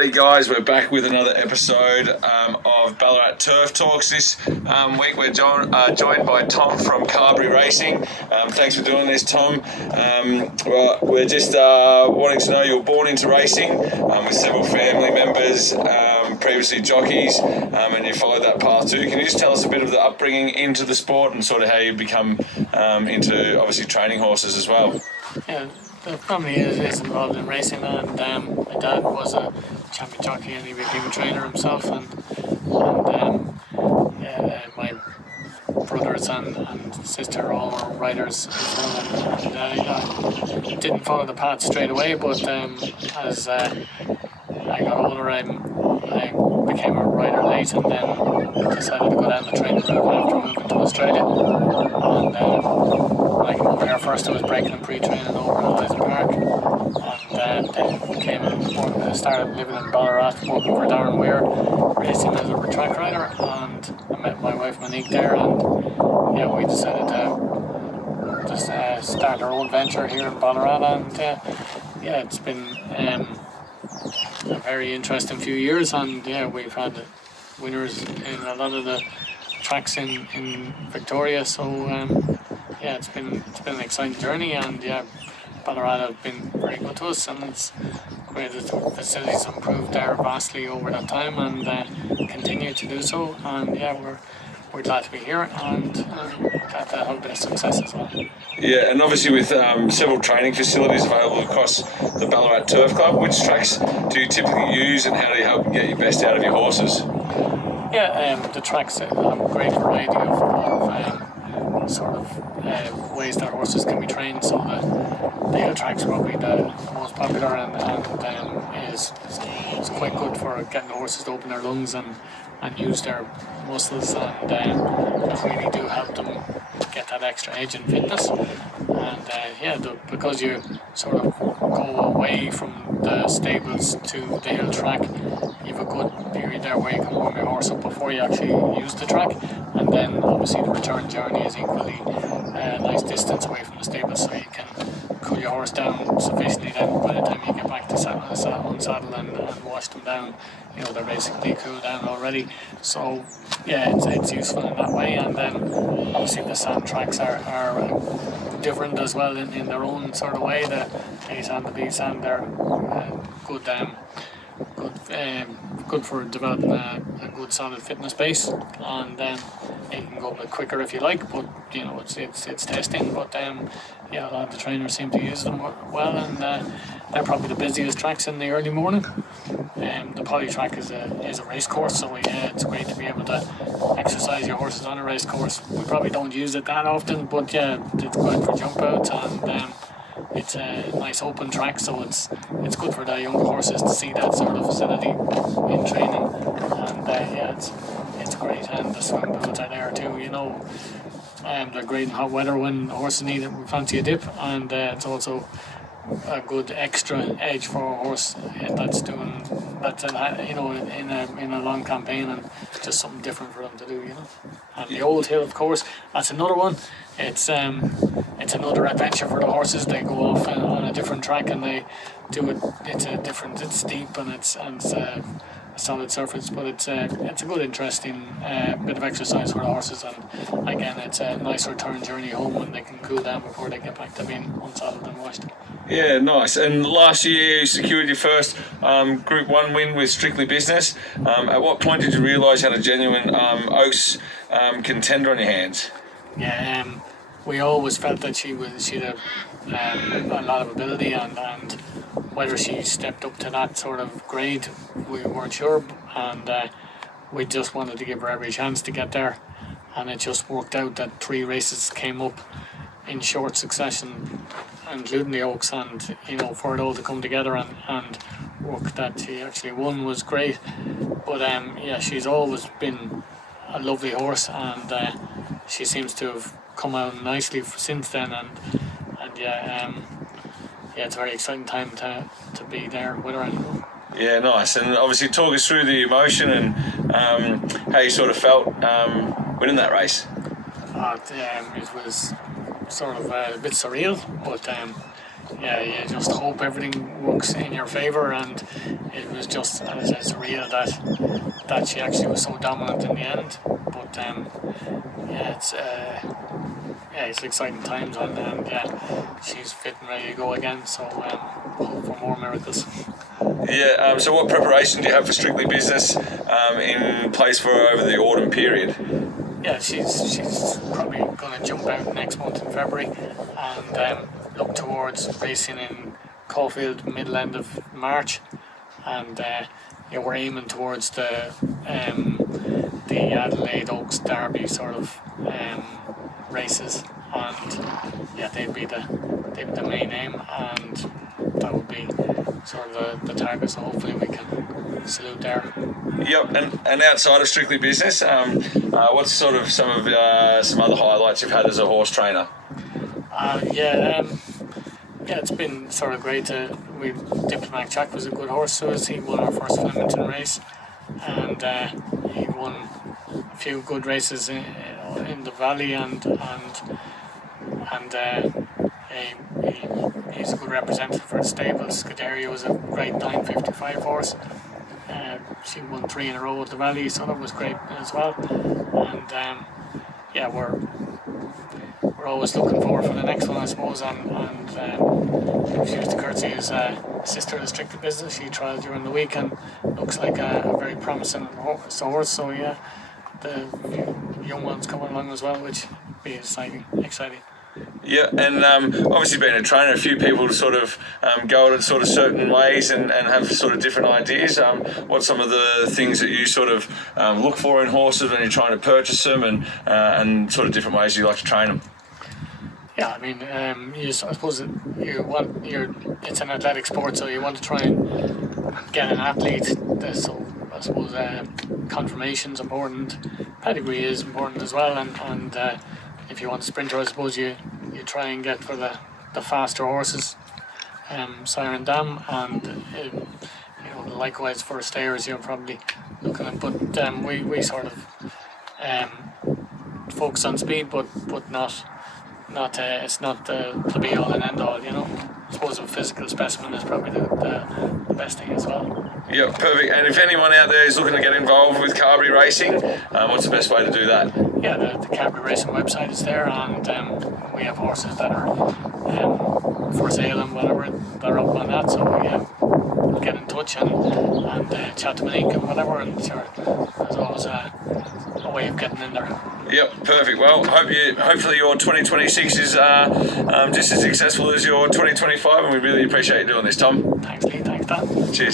Alrighty guys, we're back with another episode of Ballarat Turf Talks. This week we're joined by Tom from Carberry Racing. Thanks for doing this, Tom. Well, we're just wanting to know, you were born into racing with several family members, previously jockeys, and you followed that path too. Can you just tell us a bit of the upbringing into the sport and sort of how you become into obviously training horses as well? Yeah, the family is involved in racing, and my dad was a champion jockey and he became a trainer himself, and my brothers and sister all were riders as well, and I didn't follow the path straight away, but as I got older I became a rider late, and then decided to go down the training route after moving to Australia. And when I came over here first, I was breaking and pre-training over at Isaac Park, and then started living in Ballarat, working for Darren Weir, racing as a track rider, and I met my wife Monique there, and we decided to just start our own venture here in Ballarat, and it's been a very interesting few years, and we've had winners in a lot of the tracks in Victoria, so it's been an exciting journey, and Ballarat have been very good to us, and it's great that the facilities improved there vastly over that time, and continue to do so, and we're glad to be here, and glad to have a bit of success as well. Yeah, and obviously with several training facilities available across the Ballarat Turf Club, which tracks do you typically use, and how do you help get your best out of your horses? The tracks have a great variety of sort of ways that horses can be trained. So the hill track's probably the most popular, and is quite good for getting the horses to open their lungs and use their muscles, and really do help them get that extra edge in fitness. And because you sort of go away from the stables to the hill track, you have a good period there where you can warm your horse up before you actually use the track, and then obviously the return journey is equally a nice distance away from the stable, so you can cool your horse down sufficiently. Then by the time you get back to unsaddle and wash them down, they're basically cooled down already. So it's useful in that way. And then obviously the sand tracks are different as well in their own sort of way. The A sand, the B sand, they're good for developing a good solid fitness base, and then you can go a bit quicker if you like, but it's testing, but a lot of the trainers seem to use them well, and they're probably the busiest tracks in the early morning. The poly track is a race course, so it's great to be able to exercise your horses on a race course. We probably don't use it that often, but it's good for jump outs, and it's a nice open track, so it's good for the younger horses to see that sort of facility in training, and it's great. And the swim pools are there too, they're great in hot weather when horses need it, fancy a dip, and it's also a good extra edge for a horse that's in a long campaign, and just something different for them to do, And the old hill, of course, that's another one. It's another adventure for the horses. They go off on a different track, and they do it. It's steep, and it's a solid surface, but it's a good, interesting bit of exercise for the horses, and again, it's a nice return journey home when they can cool down before they get back to being unsaddled and washed. Yeah, nice. And last year you secured your first Group 1 win with Strictly Business. At what point did you realise you had a genuine Oaks contender on your hands? We always felt that she'd have a lot of ability, and whether she stepped up to that sort of grade, we weren't sure, and we just wanted to give her every chance to get there, and it just worked out that 3 races came up in short succession, including the Oaks, and for it all to come together and work that she actually won was great. But she's always been a lovely horse, and she seems to have come out nicely since then, and it's a very exciting time to be there with her. Yeah, nice. And obviously talk us through the emotion and how you sort of felt winning that race. It was sort of a bit surreal, but you just hope everything works in your favour, and it was just, as I said, surreal that she actually was so dominant in the end. But yeah, it's exciting times, and yeah, she's fit and ready to go again. So hope for more miracles. Yeah. So what preparation do you have for Strictly Business in place for over the autumn period? Yeah, she's probably going to jump out next month in February and look towards racing in Caulfield middle end of March, and yeah, we're aiming towards the Adelaide Oaks Derby sort of races, and yeah, they'd be the main aim, and that would be sort of the target. So hopefully we can salute there. Yep, and outside of Strictly Business, what's sort of some other highlights you've had as a horse trainer? Yeah, it's been sort of great Diplomatic Jack was a good horse to us. He won our first Flemington race, and he won a few good races in the Valley, and he's a good representative for the stable. Scuderia was a great 9.55 horse. She won 3 in a row at the Valley, so that was great as well. And yeah, we're always looking forward for the next one, I suppose. And she was the courtesy as sister of the Strictly Business. She trialled during the week and looks like a very promising horse. So yeah, the young one's coming along as well, which will be exciting. Yeah, and obviously being a trainer, a few people sort of go at sort of certain ways and have sort of different ideas. What's some of the things that you sort of look for in horses when you're trying to purchase them, and sort of different ways you like to train them? Yeah, I mean, I suppose it's an athletic sport, so you want to try and get an athlete. So I suppose confirmation's important, pedigree is important as well, and if you want a sprinter, I suppose you try and get for the faster horses, Siren Dam, and likewise for stayers, you're probably looking at. But we sort of focus on speed, but not it's not the be all and end all. I suppose a physical specimen is probably the best thing as well. Yeah, perfect. And if anyone out there is looking to get involved with Carberry Racing, what's the best way to do that? Yeah, the Carberry Racing website is there, and we have horses that are for sale and whatever, they're up on that, so get in touch and chat to Monique and whatever, and sure, there's always a way of getting in there. Yep, perfect. Well, hopefully your 2026 is just as successful as your 2025, and we really appreciate you doing this, Tom. Thanks, Lee. Thanks, Dan. Cheers.